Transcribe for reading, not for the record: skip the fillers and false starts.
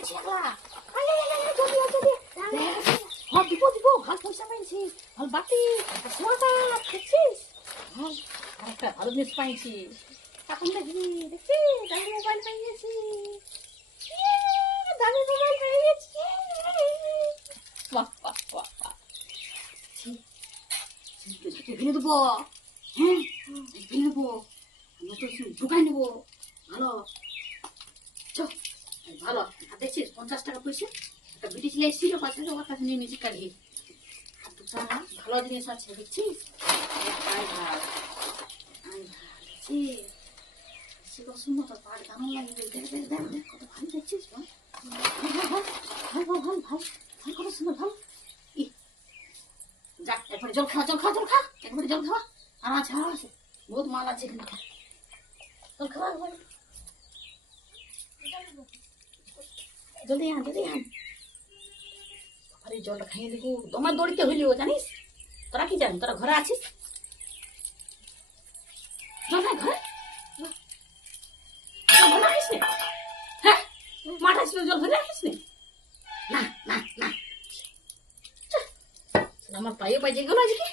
পেয়েছি একলা। হ্যাঁ দিব দিব, ভাল পয়সা পাইছি, ভাল বাটি, সোয়াটা দেখছিস, ভাল আরেকটা ভালো জিনিস পাইছি। এখন দেখি দেখছিস, দামি মোবাইল পেয়ে গেছি, দামি মোবাইল পেয়ে গেছি। বাহ বাহ বাহ বাহ, ভেঙে দেবো, হ্যাঁ ভেঙে দেবো, আমরা তো ঢুকাই নেবো। ভালো চল, ভালো। আর দেখছিস 50 টাকা পয়সা একটা বিটি ছেলে এসেছিল, 5 টাকা আমার কাছে নিয়ে নিজে কাটিয়ে। আর দুটা ভালো জিনিস আছে দেখছিস, সুন্দর পাট কেমন লাগে, দেখ দেখ দেখ দেখ কত ভালো দেখছিস, ভাল ভাল ভাল ভাল ভাল ভাল কত সুন্দর ভাল। যাক একবারে জল খাওয়া, জল খাওয়া, জল খা, একবারে জল খাওয়া। আর আছে আর আছে, বহুত মাল আছে এখানে, জল খাওয়া একবারে, জলদি আন জলদি আন। আরে জলটা খাইয়ে দেবো, তোমার দড়িতে হইলেও জানিস, তোরা কি জানি, তোরা ঘরে আছিস, জল নাই ঘরে, জল রাখিস নে, হ্যাঁ মাঠ আসছিল জল ভরে রাখিস নে, না না না, আমার পায়ে বাজে গেল আজকে।